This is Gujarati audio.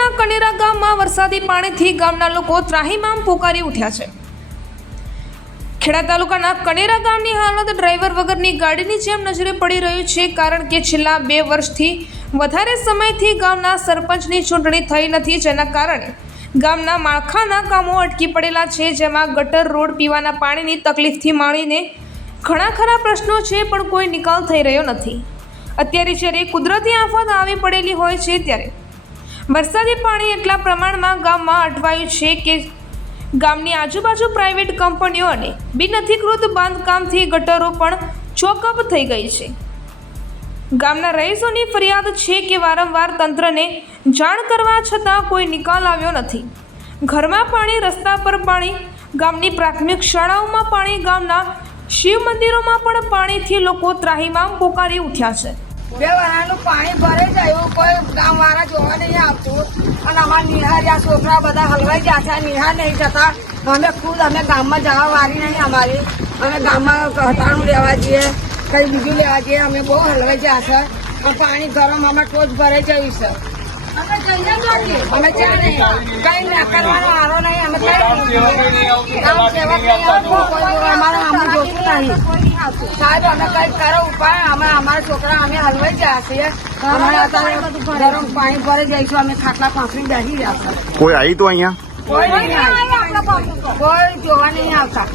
તાલુકાના કનેરા ગામમાં વરસાદી પાણીથી ગામના લોકો ત્રાહિમામ પોકારી ઉઠ્યા છે। ખેડા તાલુકાના કનેરા ગામની હાલત ડ્રાઈવર વગરની ગાડીની જેમ નજરે પડી રહ્યું છે, કારણ કે છેલ્લા 2 વર્ષથી વધારે સમયથી ગામના સરપંચની ચૂંટણી થઈ નથી, જેના કારણે ગામના માળખાના કામો અટકી પડેલા છે, જેમાં ગટર, રોડ, પીવાના પાણીની તકલીફથી માંડીને ઘણા ખરા પ્રશ્નો છે, પણ કોઈ નિકાલ થઈ રહ્યો નથી। અત્યારે જ્યારે કુદરતી આફત આવી પડેલી હોય છે, ત્યારે વરસાદી પાણી એટલા પ્રમાણમાં ગામમાં અટવાયું છે કે ગામની આજુબાજુ પ્રાઇવેટ કંપનીઓ અને બિનઅધિકૃત બાંધકામથી ગટરો પણ ચોકઅપ થઈ ગઈ છે। ગામના રહીશોની ફરિયાદ છે કે વારંવાર તંત્રને જાણ કરવા છતાં કોઈ નિકાલ આવ્યો નથી। ઘરમાં પાણી, રસ્તા પર પાણી, ગામની પ્રાથમિક શાળાઓમાં પાણી, ગામના શિવ મંદિરોમાં પણ પાણીથી લોકો ત્રાહિમામ પોકારી ઉઠ્યા છે। 2 વાળાનું પાણી ભરે જાય એવું કોઈ ગામવાળા જોવા નહીં આવતું, અને અમારા નિહાળ્યા છોકરા બધા હલવાઈ ગયા છે। નિહાળ નહીં જતા, અમે ખુદ અમે ગામમાં જવા વાળી નહીં અમારી, અમે ગામમાં હટાણું લેવા જઈએ, કંઈ બીજું લેવા જઈએ, અમે બહુ હલવાઈ ગયા છે। અને પાણી ગરમ અમે ટોચ ભરાઈ જયું છે, અમે ચા નહીં કઈ ના કરવાનો આરો નહીં, અમે અમારે આમાં જોતું નહીં। સાહેબ અમે કઈ કરો ઉપાય, અમે અમારા છોકરા અમે હલવાઈ ગયા છીએ, અમે અત્યારે ગરમ પાણી ભરી જઈશું, અમે ખાટલા પાંખડી બેસી રહ્યા છે। કોઈ આવી તો અહીંયા કોઈ નહીં, કોઈ જોવા નહીં આવતા।